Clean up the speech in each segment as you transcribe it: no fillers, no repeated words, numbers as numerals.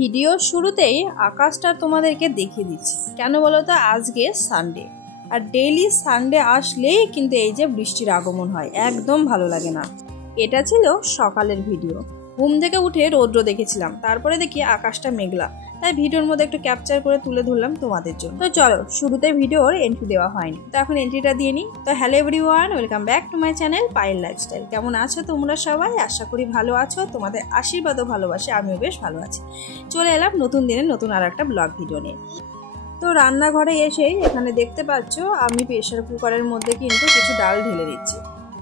Video শুরুতেই আকাশটা তোমাদেরকে দেখিয়ে দিচ্ছি। কেন বলো তো, আজকে সানডে, আর ডেইলি সানডে আসলেই কিন্তু এই যে বৃষ্টির আগমন হয়, একদম ভালো লাগে না। এটা ছিল সকালের ভিডিও। ঘুম থেকে উঠে রৌদ্র দেখেছিলাম, তারপরে দেখি আকাশটা মেঘলা, তাই ভিডিওর মধ্যে একটু ক্যাপচার করে তুলে ধরলাম তোমাদের জন্য। তো চলো, শুরুতে ভিডিওর এন্ট্রি দেওয়া হয়নি, তো এখন এন্ট্রিটা দিয়ে নিই। তো hello everyone, welcome back to my channel Payel lifestyle. কেমন আছো তোমরা সবাই? আশা করি ভালো আছো। তোমাদের আশীর্বাদ ও ভালোবাসে আমিও বেশ ভালো আছি। চলে এলাম নতুন দিনের নতুন আর একটা ব্লগ ভিডিও নিয়ে। তো রান্নাঘরে এসেই এখানে দেখতে পাচ্ছ আমি প্রেসার কুকারের মধ্যে কিন্তু কিছু ডাল ঢেলে দিচ্ছি।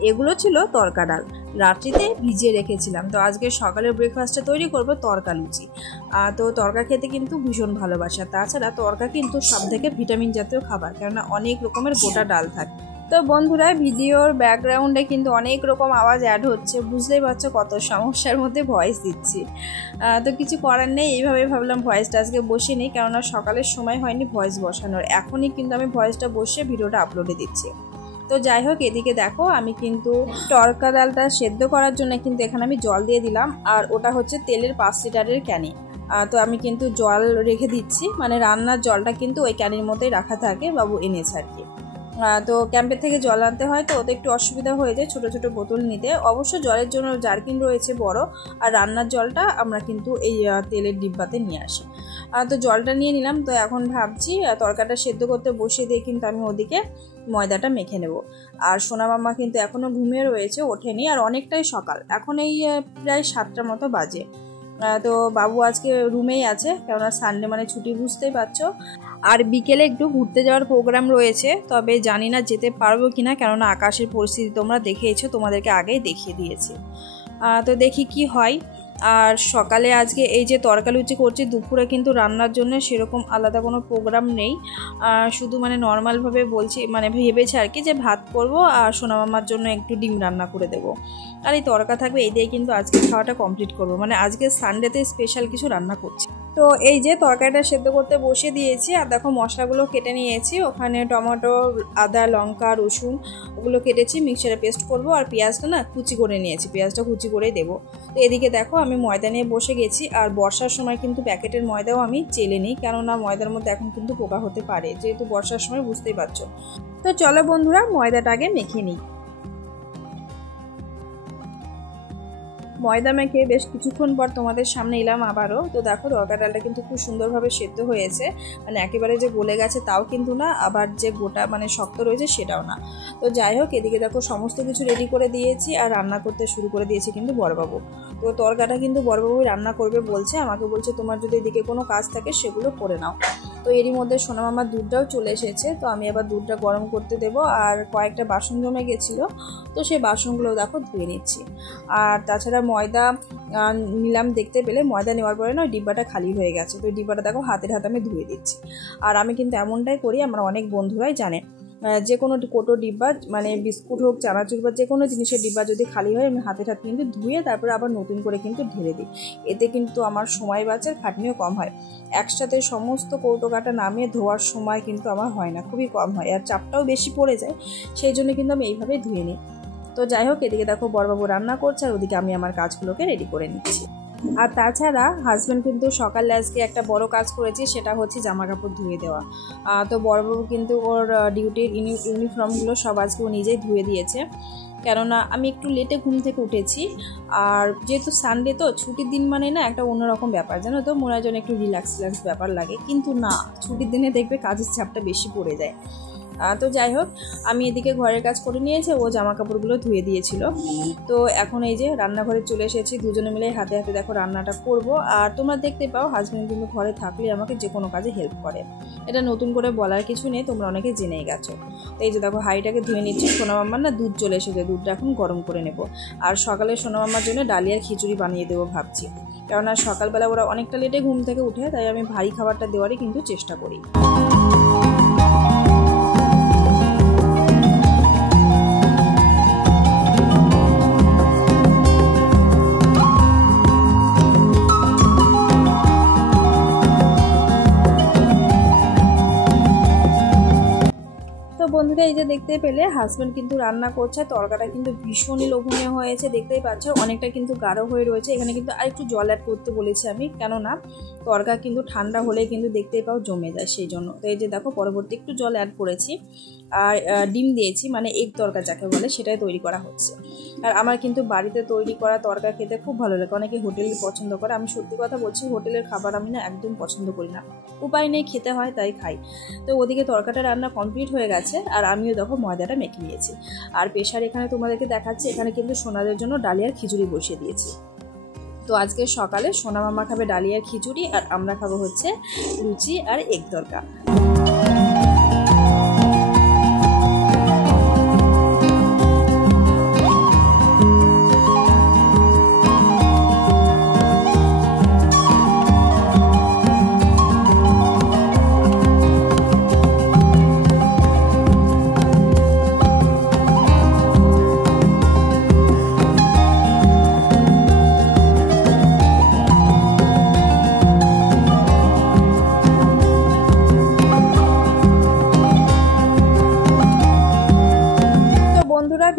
এগুলো ছিল তরকা ডাল, রাত্রিতে ভিজিয়ে রেখেছিলাম। তো আজকে সকালের ব্রেকফাস্টে তৈরি করব তরকা লুচি। তো তরকা খেতে কিন্তু ভীষণ ভালোবাসা। তাছাড়া তরকা কিন্তু সব থেকে ভিটামিন জাতীয় খাবার, কেননা অনেক রকমের গোটা ডাল থাকে। তো বন্ধুরা, ভিডিওর ব্যাকগ্রাউন্ডে কিন্তু অনেক রকম আওয়াজ অ্যাড হচ্ছে, বুঝতেই পারছো কত সমস্যার মধ্যে ভয়েস দিচ্ছি। তো কিছু করার নেই, এইভাবে ভাবলাম ভয়েসটা আজকে বসে নিই, কেননা সকালের সময় হয়নি ভয়েস বসানোর। এখনই কিন্তু আমি ভয়েসটা বসে ভিডিওটা আপলোডে দিচ্ছি। তো যাই হোক, এদিকে দেখো আমি কিন্তু তরকা ডালটা সেদ্ধ করার জন্য কিন্তু এখানে আমি জল দিয়ে দিলাম, আর ওটা হচ্ছে তেলের 5 লিটারের ক্যানি। তো আমি কিন্তু জল রেখে দিচ্ছি, মানে রান্নার জলটা কিন্তু ওই ক্যানির মধ্যেই রাখা থাকে, বাবু এনেছে আর কি। তো ক্যাম্পের থেকে জল আনতে হয়, তো ওতে একটু অসুবিধা হয়ে যায় ছোটো ছোটো বোতল নিতে। অবশ্য জলের জন্য জারকিন রয়েছে বড়, আর রান্নার জলটা আমরা কিন্তু এই তেলের ডিব্বাতে নিয়ে আসি। তো জলটা নিয়ে নিলাম। তো এখন ভাবছি তরকাটা সেদ্ধ করতে বসিয়ে দিয়ে কিন্তু আমি ওদিকে ময়দাটা মেখে নেব। আর সোনা মামা কিন্তু এখনও ঘুমিয়ে রয়েছে, ওঠেনি, আর অনেকটাই সকাল, এখন এই প্রায় 7টার মতো বাজে। তো বাবু আজকে রুমেই আছে, কেননা সানডে মানে ছুটি, বুঝতেই পারছো। আর বিকেলে একটু ঘুরতে যাওয়ার প্রোগ্রাম রয়েছে, তবে জানি না যেতে পারবো কিনা, কেননা আকাশের পরিস্থিতি তোমরা দেখেইছো, তোমাদেরকে আগেই দেখিয়ে দিয়েছি। তো দেখি কি হয়। আর সকালে আজকে এই যে তরকা লুচি করছি, দুপুরে কিন্তু রান্নার জন্য সেরকম আলাদা কোনো প্রোগ্রাম নেই, শুধু মানে নর্মালভাবে বলছি, মানে ভেবেছি আর কি যে ভাত করব আর সোনা মামার জন্য একটু ডিম রান্না করে দেবো, আর এই তরকা থাকবে। এই দিয়ে কিন্তু আজকে খাওয়াটা কমপ্লিট করব, মানে আজকে সানডেতে স্পেশাল কিছু রান্না করছি। তো এই যে তরকারিটা সেদ্ধ করতে বসিয়ে দিয়েছি, আর দেখো মশলাগুলো কেটে নিয়েছি। ওখানে টমেটো, আদা, লঙ্কা, রসুন ওগুলো কেটেছি, মিক্সচারে পেস্ট করব। আর পেঁয়াজটা না কুচি করে নিয়েছি, পেঁয়াজটা কুচি করেই দেবো। তো এদিকে দেখো আমি ময়দা নিয়ে বসে গেছি, আর বর্ষার সময় কিন্তু প্যাকেটের ময়দাও আমি চেলে নিই, কেননা ময়দার মধ্যে এখন কিন্তু পোকা হতে পারে, যেহেতু বর্ষার সময়, বুঝতেই পারছো। তো চলো বন্ধুরা, ময়দাটা আগে মেখে নিই। ময়দা মেখে বেশ কিছুক্ষণ পর তোমাদের সামনে এলাম আবারও। তো দেখো তরকা ডালটা কিন্তু খুব সুন্দরভাবে সেদ্ধ হয়েছে, মানে একেবারে যে গলে গেছে তাও কিন্তু না, আবার যে গোটা মানে শক্ত রয়েছে সেটাও না। তো যাই হোক, এদিকে দেখো সমস্ত কিছু রেডি করে দিয়েছি, আর রান্না করতে শুরু করে দিয়েছি কিন্তু বড়বাবু। তো তরকাটা কিন্তু বড়বাবুই রান্না করবে বলছে, আমাকে বলছে তোমার যদি এদিকে কোনো কাজ থাকে সেগুলো করে নাও। তো এরই মধ্যে সোনা মামার দুধটাও চলে এসেছে, তো আমি আবার দুধটা গরম করতে দেবো। আর কয়েকটা বাসন জমে গেছিলো, তো সেই বাসনগুলো দেখো ধুয়ে নিচ্ছি। আর তাছাড়া ময়দা নিলাম, দেখতে পেলে ময়দা নেওয়ার পরে না ডিব্বাটা খালি হয়ে গেছে, তো ডিব্বাটা দেখো হাতের হাতে আমি ধুয়ে দিচ্ছি। আর আমি কিন্তু এমনটাই করি, আমার অনেক বন্ধুরাই জানে, যে কোনো কোটো ডিব্বা, মানে বিস্কুট হোক, চানাচুর বা যে কোনো জিনিসের ডিব্বা যদি খালি হয়, আমি হাতের হাতে কিন্তু ধুয়ে তারপরে আবার নতুন করে কিন্তু ঢেলে দিই। এতে কিন্তু আমার সময় বাঁচে, খাটনিও কম হয়। একসাথে সমস্ত কৌটো কাটা নামিয়ে ধোয়ার সময় কিন্তু আমার হয় না, খুবই কম হয়, আর চাপটাও বেশি পড়ে যায়, সেই জন্য কিন্তু আমি এইভাবেই ধুয়ে নিই। তো যাই হোক, এদিকে দেখো বড়বাবু রান্না করছে, আর ওদিকে আমি আমার কাজগুলোকে রেডি করে নিচ্ছি। আর তাছাড়া হাজব্যান্ড কিন্তু সকালে আজকে একটা বড় কাজ করেছে, সেটা হচ্ছে জামা কাপড় ধুয়ে দেওয়া। তো বড়বাবু কিন্তু ওর ডিউটির ইউনিফর্মগুলো সব আজকে ও নিজেই ধুয়ে দিয়েছে, কেননা আমি একটু লেটে ঘুম থেকে উঠেছি। আর যেহেতু সানডে, তো ছুটির দিন মানে না একটা অন্যরকম ব্যাপার, জানো তো, মনে হয় যেন একটু রিল্যাক্স ব্যাপার লাগে, কিন্তু না, ছুটির দিনে দেখবে কাজের চাপটা বেশি পড়ে যায়। তো যাই হোক, আমি এদিকে ঘরের কাজ করে নিয়েছি, ও জামা কাপড়গুলো ধুয়ে দিয়েছিল। তো এখন এই যে রান্নাঘরে চলে এসেছি, দুজনে মিলে হাতে হাতে দেখো রান্নাটা করব। আর তোমরা দেখতে পাও হাজব্যান্ড কিন্তু ঘরে থাকলে আমাকে যে কোনো কাজে হেল্প করে, এটা নতুন করে বলার কিছু নেই, তোমরা অনেকে জেনেই গেছো। তো এই যে দেখো হাঁড়িটাকে ধুয়ে নিচ্ছি, সোনা মামার না দুধ চলে এসেছে, দুধটা এখন গরম করে নেব। আর সকালে সোনা মামার জন্য ডালিয়ার খিচুড়ি বানিয়ে দেবো ভাবছি, কেননা সকালবেলা ওরা অনেকটা লেটে ঘুম থেকে উঠে, তাই আমি ভারী খাবারটা দেওয়ারই কিন্তু চেষ্টা করি। বন্ধুরা এই যে দেখতে পেলে হাজব্যান্ড কিন্তু রান্না করছে। তরকাটা কিন্তু ভীষণই লোভনীয় হয়েছে, দেখতেই পাচ্ছ অনেকটা কিন্তু গাঢ় হয়ে রয়েছে। এখানে কিন্তু আরেকটু জল অ্যাড করতে বলেছি আমি, কেননা তরকা কিন্তু ঠান্ডা হলে কিন্তু দেখতেই পাও জমে যায়, সেই জন্য। তো এই যে দেখো পরবর্তী একটু জল অ্যাড করেছি আর ডিম দিয়েছি, মানে এগ তরকা যাকে বলে সেটাই তৈরি করা হচ্ছে। আর আমার কিন্তু বাড়িতে তৈরি করা তরকা খেতে খুব ভালো লাগে, অনেকে হোটেলে পছন্দ করে। আমি সত্যি কথা বলছি, হোটেলের খাবার আমি না একদম পছন্দ করি না, উপায় নেই খেতে হয় তাই খাই। তো ওদিকে তরকাটা রান্না কমপ্লিট হয়ে গেছে আর আমিও দেখো ময়দাটা মেখে নিয়েছি। আর প্রেশার এখানে তোমাদেরকে দেখাচ্ছি, এখানে কিন্তু সোনাদের জন্য ডালিয়ার খিচুড়ি বসিয়ে দিয়েছি। তো আজকে সকালে সোনা মামা খাবে ডালিয়ার খিচুড়ি আর আমরা খাবো হচ্ছে লুচি আর এগ তরকা।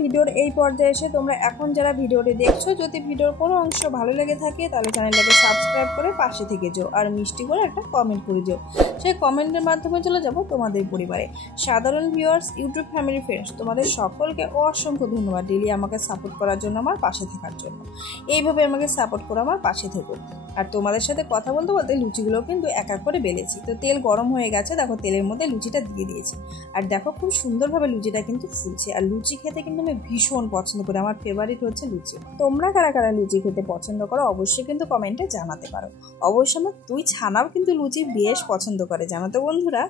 ভিডিওর এই পর্যায়ে এসে তোমরা এখন যারা ভিডিওটি দেখছো, যদি ভিডিওর কোনো অংশ ভালো লেগে থাকে তাহলে চ্যানেলটাকে সাবস্ক্রাইব করে পাশে থেকে যাও আর মিষ্টি করে একটা কমেন্ট করে যাও। সেই কমেন্টের মাধ্যমে চলে যাব তোমাদের পরিবারে। সাধারণ ভিউয়ার্স, ইউটিউব ফ্যামিলি ফ্রেন্ডস, তোমাদের সকলকে অসংখ্য ধন্যবাদ ডেলি আমাকে সাপোর্ট করার জন্য, আমার পাশে থাকার জন্য। এইভাবে আমাকে সাপোর্ট করে আমার পাশে থেকো। আর তোমাদের সাথে কথা বলতে বলতে লুচিগুলো কিন্তু এক এক করে বেলেছি। তো তেল গরম হয়ে গেছে, দেখো তেলের মধ্যে লুচিটা দিয়ে দিয়েছি। আর দেখো খুব সুন্দরভাবে লুচিটা কিন্তু ফুলছে। আর লুচি খেতে কিন্তু আমি ভীষণ পছন্দ করি, আমার ফেভারিট হচ্ছে লুচি। তোমরা কারা কারা লুচি খেতে পছন্দ করো অবশ্যই কিন্তু কমেন্টে জানাতে পারো। অবশ্য আমার তুই ছানাও কিন্তু লুচি বেশ পছন্দ করে, জানো তো বন্ধুরা।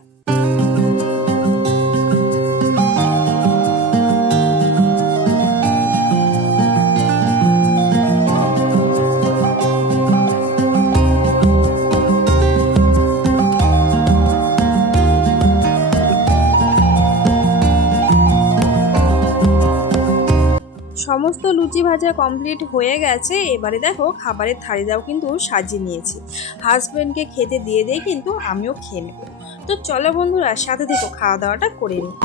সমস্ত লুচি ভাজা কমপ্লিট হয়ে গেছে। এবারে দেখো খাবারের থালিটাও কিন্তু সাজিয়ে নিয়েছি। হাজব্যান্ডকে খেতে দিয়ে দিয়ে কিন্তু আমিও খেয়ে নেব। তো চলো বন্ধুরা, সাথে থেকে খাওয়া দাওয়াটা করে নিই।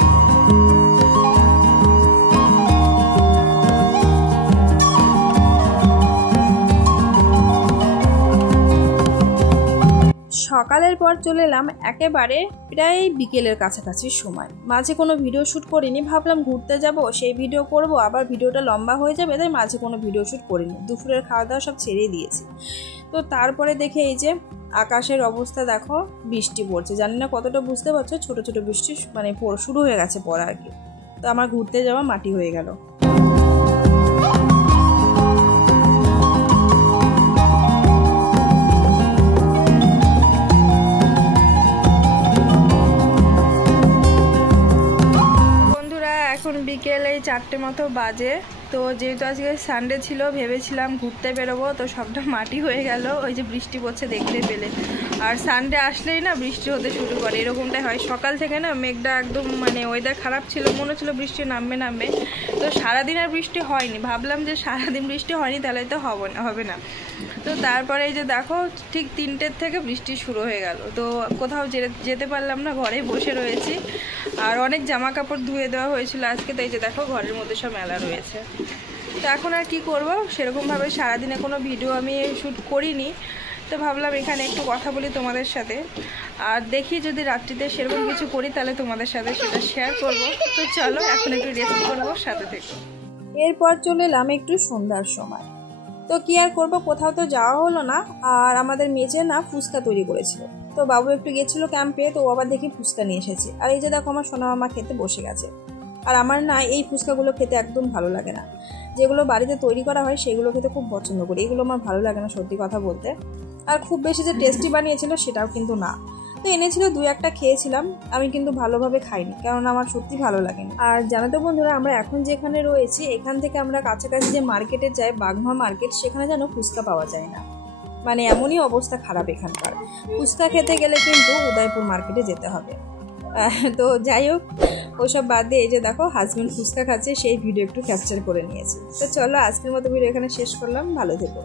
সকালের পর চলে এলাম একেবারে প্রায় বিকেলের কাছাকাছি সময়। মাঝে কোনো ভিডিও শ্যুট করিনি, ভাবলাম ঘুরতে যাব সেই ভিডিও করব, আবার ভিডিওটা লম্বা হয়ে যাবে, তাই মাঝে কোনো ভিডিও শ্যুট করিনি। দুপুরের খাওয়া দাওয়া সব ছেড়েই দিয়েছি। তো তারপরে দেখে এই যে আকাশের অবস্থা দেখো, বৃষ্টি পড়ছে। জানি না কতটা বুঝতে পারছো, ছোট ছোট বৃষ্টি মানে শুরু হয়ে গেছে পড়া আর কি। তো আমার ঘুরতে যাওয়া মাটি হয়ে গেল। এখন বিকেলে 4টে মতো বাজে। তো যেহেতু আজকে সানডে ছিল, ভেবেছিলাম ঘুরতে বেরোবো, তো সবটা মাটি হয়ে গেল। ওই যে বৃষ্টি পড়ছে দেখতে পেলে। আর সানডে আসলেই না বৃষ্টি হতে শুরু করে, এরকমটাই হয়। সকাল থেকে না মেঘটা একদম মানে ওয়েদার খারাপ ছিল, মনে হচ্ছিল বৃষ্টি নামবে। তো সারাদিন আর বৃষ্টি হয়নি, ভাবলাম যে সারাদিন বৃষ্টি হয়নি তাহলে তো হবে না। তো তারপরে এই যে দেখো ঠিক 3টের থেকে বৃষ্টি শুরু হয়ে গেল। তো কোথাও যেতে পারলাম না, ঘরে বসে রয়েছি। আর অনেক জামা কাপড় ধুয়ে দেওয়া হয়েছিল আজকে, তাই যে দেখো ঘরের মধ্যে সব মেলা রয়েছে। তো এখন আর কি করব, সেরকমভাবে সারাদিনে কোনো ভিডিও আমি শ্যুট করিনি। তো ভাবলাম এখানে একটু কথা বলি তোমাদের সাথে, আর দেখি যদি রাত্রিতে সেরকম কিছু করি তাহলে তোমাদের সাথে সেটা শেয়ার করব। তো চলো এখন একটু রেস্ট করবো, সাথে থেকে। এরপর চলে এলাম একটু সন্ধ্যার সময়। তো কি আর করবো, কোথাও তো যাওয়া হলো না। আর আমাদের মেজে না ফুচকা তৈরি করেছিল, তো বাবু একটু গেছিলো ক্যাম্পে, তো আবার দেখি ফুচকা নিয়ে এসেছে। আর এই যে দেখো আমার সোনা মামা খেতে বসে গেছে। আর আমার না এই ফুচকাগুলো খেতে একদম ভালো লাগে না। যেগুলো বাড়িতে তৈরি করা হয় সেগুলো খেতে খুব পছন্দ করি, এগুলো আমার ভালো লাগে না সত্যি কথা বলতে। আর খুব বেশি যে টেস্টি বানিয়েছিল সেটাও কিন্তু না। তো এনেছিল 2-1টা খেয়েছিলাম, আমি কিন্তু ভালোভাবে খাইনি, কারণ আমার সত্যি ভালো লাগেনি। আর জানো তো বন্ধুরা, আমরা এখন যেখানে রয়েছি এখান থেকে আমরা কাছাকাছি যে মার্কেটে যাই, বাঘমা মার্কেট, সেখানে যেন ফুচকা পাওয়া যায় না। মানে এমনই অবস্থা খারাপ এখানকার। ফুচকা খেতে গেলে কিন্তু উদয়পুর মার্কেটে যেতে হবে। তো যাই হোক, ওসব বাদ দিয়ে এই যে দেখো হাজব্যান্ড ফুচকা খাচ্ছে, সেই ভিডিও একটু ক্যাপচার করে নিয়েছি। তো চলো আজকের মতো ভিডিও এখানে শেষ করলাম, ভালো থেকো।